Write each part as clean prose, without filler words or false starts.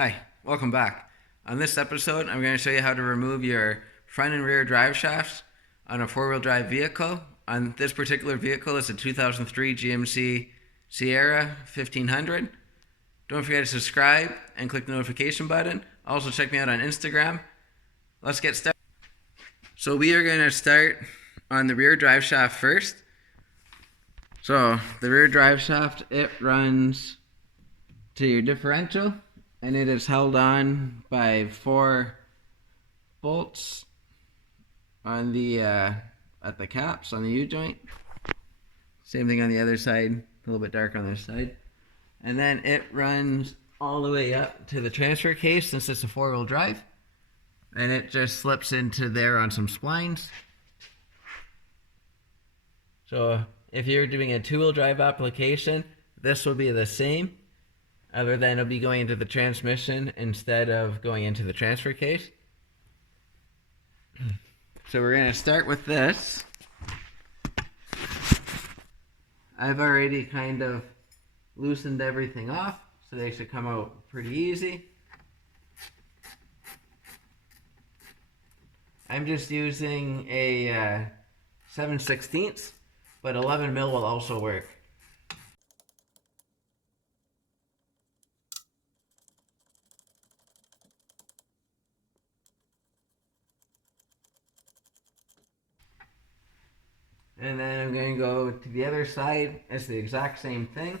Hi, welcome back. On this episode, I'm going to show you how to remove your front and rear drive shafts on a four-wheel drive vehicle. On this particular vehicle, it's a 2003 GMC Sierra 1500. Don't forget to subscribe and click the notification button. Also check me out on Instagram. Let's get started. So we are going to start on the rear drive shaft first. So the rear drive shaft, it runs to your differential, and it is held on by 4 bolts on the at the caps on the U-joint. Same thing on the other side, a little bit dark on this side. And then it runs all the way up to the transfer case since it's a 4-wheel drive. And it just slips into there on some splines. So if you're doing a 2-wheel drive application, this will be the same, other than it'll be going into the transmission instead of going into the transfer case. So we're going to start with this. I've already kind of loosened everything off, so they should come out pretty easy. I'm just using a 7/16, but 11 mil will also work. And then I'm going to go to the other side. It's the exact same thing.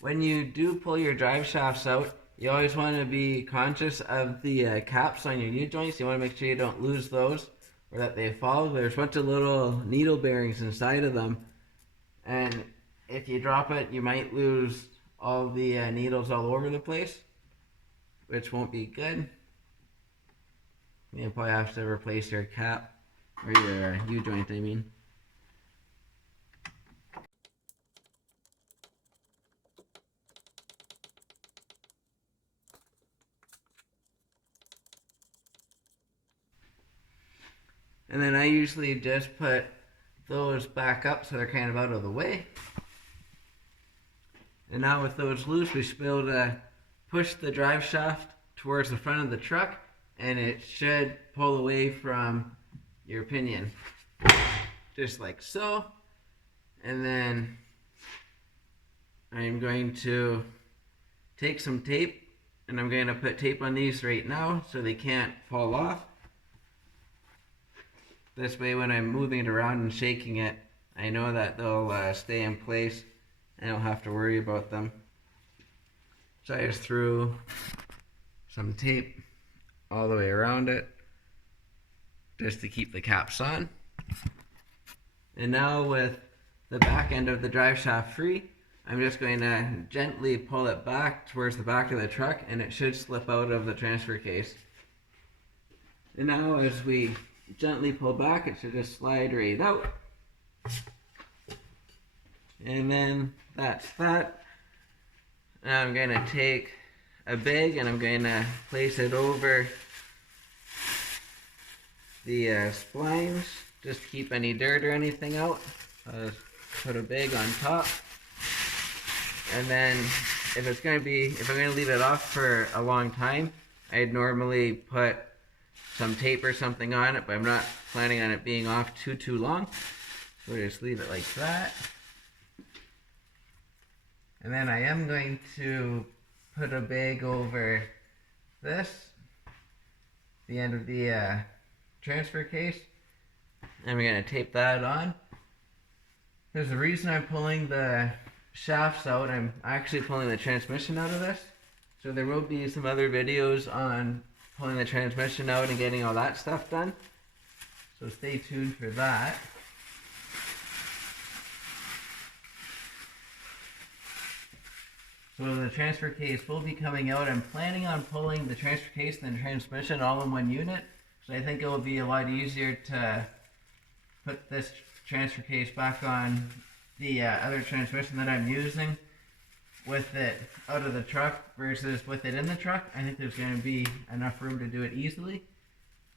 When you do pull your drive shafts out, you always want to be conscious of the caps on your U-joints. You want to make sure you don't lose those or that they fall. There's a bunch of little needle bearings inside of them. And if you drop it, you might lose all the needles all over the place, which won't be good. You'll probably have to replace your cap, or your U-joint, I mean. And then I usually just put those back up so they're kind of out of the way. And now with those loose, we should be able to push the drive shaft towards the front of the truck, and it should pull away from your pinion, just like so. And then I'm going to take some tape, and I'm going to put tape on these right now so they can't fall off. This way, when I'm moving it around and shaking it, I know that they'll stay in place and I don't have to worry about them. So I just threw some tape all the way around it just to keep the caps on. And now with the back end of the drive shaft free, I'm just going to gently pull it back towards the back of the truck, and it should slip out of the transfer case. And now as we gently pull back, it should just slide right out. And then that's that. Now I'm going to take a bag and I'm going to place it over the splines, just to keep any dirt or anything out. I'll just put a bag on top. And then if I'm going to leave it off for a long time, I'd normally put some tape or something on it, but I'm not planning on it being off too long. So we'll just leave it like that. And then I am going to put a bag over this, the end of the transfer case, and we're going to tape that on. There's a reason I'm pulling the shafts out. I'm actually pulling the transmission out of this. So there will be some other videos on pulling the transmission out and getting all that stuff done. So stay tuned for that. So the transfer case will be coming out. I'm planning on pulling the transfer case and the transmission all in one unit. So I think it will be a lot easier to put this transfer case back on the other transmission that I'm using with it out of the truck versus with it in the truck. I think there's going to be enough room to do it easily,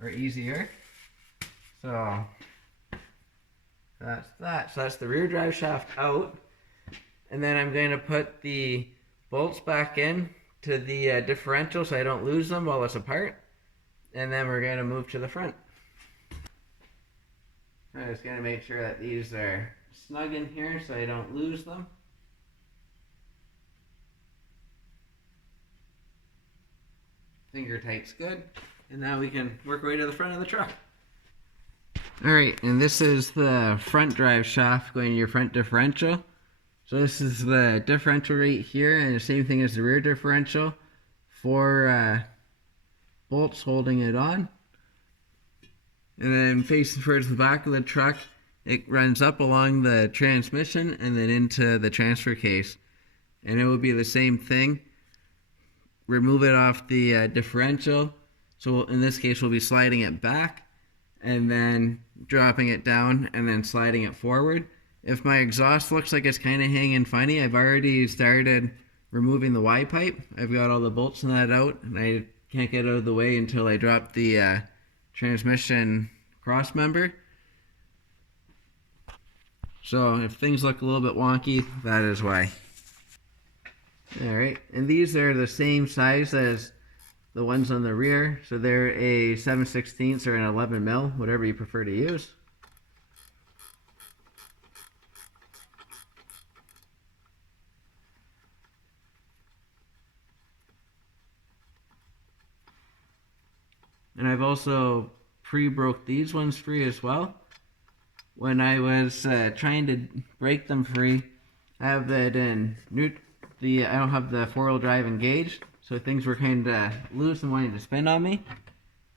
or easier. So that's that. So that's the rear drive shaft out. And then I'm going to put the bolts back in to the differential so I don't lose them while it's apart. And then we're going to move to the front. I'm just going to make sure that these are snug in here so I don't lose them. Finger tight's good. And now we can work our way to the front of the truck. Alright, and this is the front drive shaft going to your front differential. So this is the differential right here, and the same thing as the rear differential. 4 bolts holding it on. And then facing towards the back of the truck, it runs up along the transmission and then into the transfer case. And it will be the same thing. Remove it off the differential. So in this case, we'll be sliding it back and then dropping it down and then sliding it forward. If my exhaust looks like it's kind of hanging funny, I've already started removing the Y pipe. I've got all the bolts in that out, and I can't get out of the way until I drop the transmission cross member. So if things look a little bit wonky, that is why. Alright, and these are the same size as the ones on the rear, so they're a 7/16 or an 11 mil, whatever you prefer to use. And I've also pre-broke these ones free as well. When I was trying to break them free, I have it in I don't have the 4-wheel drive engaged, so things were kind of loose and wanting to spin on me.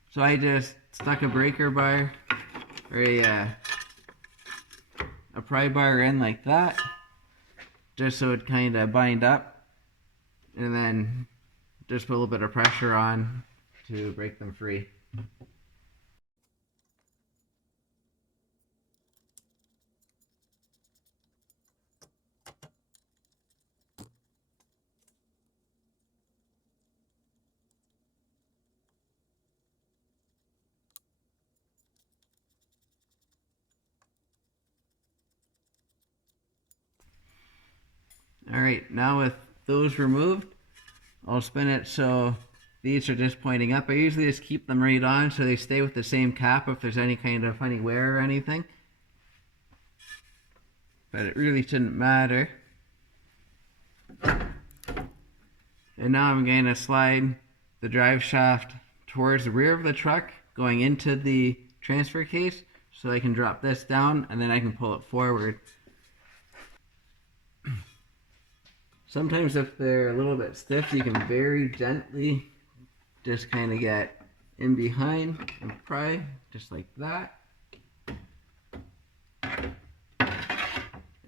So I just stuck a breaker bar or a pry bar in like that, just so it kind of bind up, and then just put a little bit of pressure on to break them free. Alright, now with those removed, I'll spin it so these are just pointing up. I usually just keep them right on so they stay with the same cap if there's any kind of funny wear or anything. But it really shouldn't matter. And now I'm going to slide the drive shaft towards the rear of the truck, going into the transfer case, so I can drop this down and then I can pull it forward. Sometimes if they're a little bit stiff, you can very gently just kind of get in behind and pry, just like that. And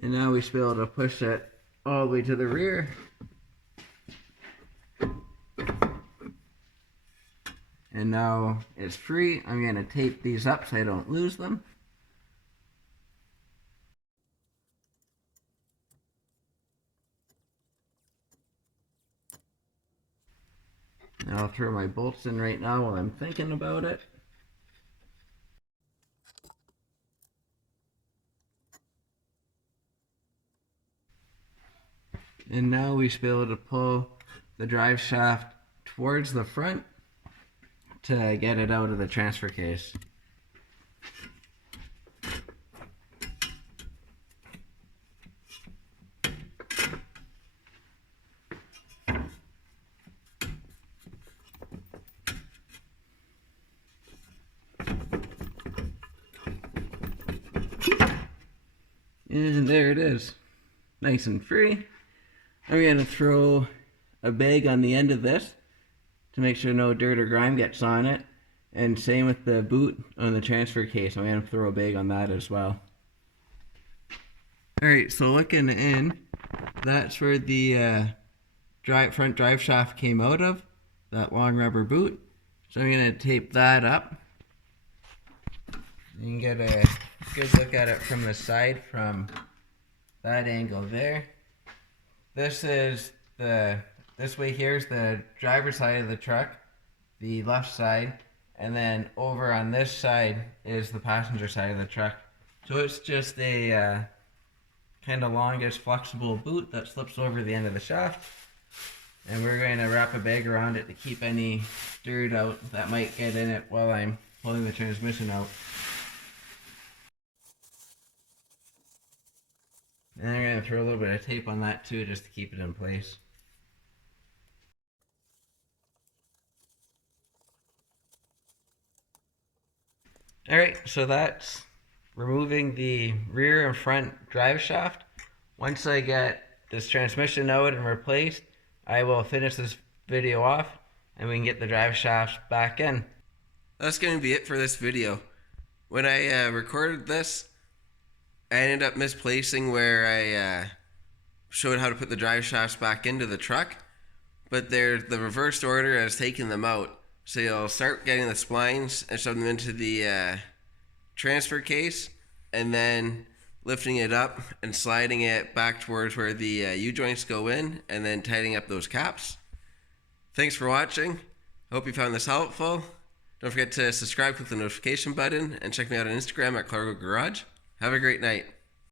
now we should be able to push it all the way to the rear. And now it's free. I'm going to tape these up so I don't lose them. And I'll throw my bolts in right now while I'm thinking about it. And now we should be able to pull the drive shaft towards the front to get it out of the transfer case. And there it is, nice and free. I'm going to throw a bag on the end of this to make sure no dirt or grime gets on it. And same with the boot on the transfer case. I'm going to throw a bag on that as well. Alright, so looking in, that's where the front drive shaft came out of, that long rubber boot. So I'm going to tape that up. You can get a good look at it from the side from that angle there. This way here is the driver's side of the truck, the left side, and then over on this side is the passenger side of the truck. So it's just a kind of longish flexible boot that slips over the end of the shaft. And we're going to wrap a bag around it to keep any dirt out that might get in it while I'm pulling the transmission out. And I'm going to throw a little bit of tape on that too, just to keep it in place. Alright, so that's removing the rear and front drive shaft. Once I get this transmission out and replaced, I will finish this video off and we can get the drive shafts back in. That's going to be it for this video. When I recorded this, I ended up misplacing where I showed how to put the drive shafts back into the truck, but the reversed order has taken them out. So you'll start getting the splines and shove them into the transfer case, and then lifting it up and sliding it back towards where the U-joints go in, and then tightening up those caps. Thanks for watching. Hope you found this helpful. Don't forget to subscribe, click the notification button, and check me out on Instagram at Clargo Garage. Have a great night.